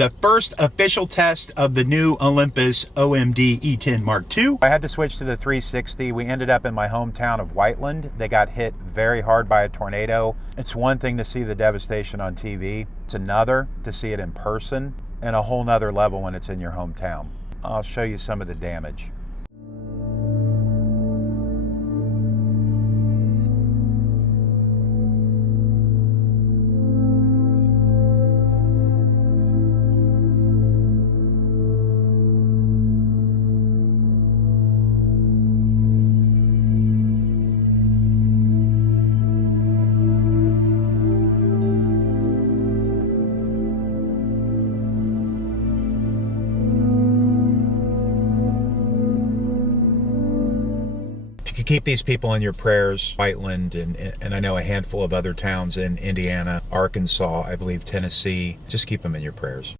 the first official test of the new Olympus OMD E10 Mark II. I had to switch to the 360. We ended up in my hometown of Whiteland. They got hit very hard by a tornado. It's one thing to see the devastation on TV. It's another to see it in person, and a whole nother level when it's in your hometown. I'll show you some of the damage. Keep these people in your prayers. Whiteland and I know a handful of other towns in Indiana, Arkansas, I believe Tennessee. Just keep them in your prayers.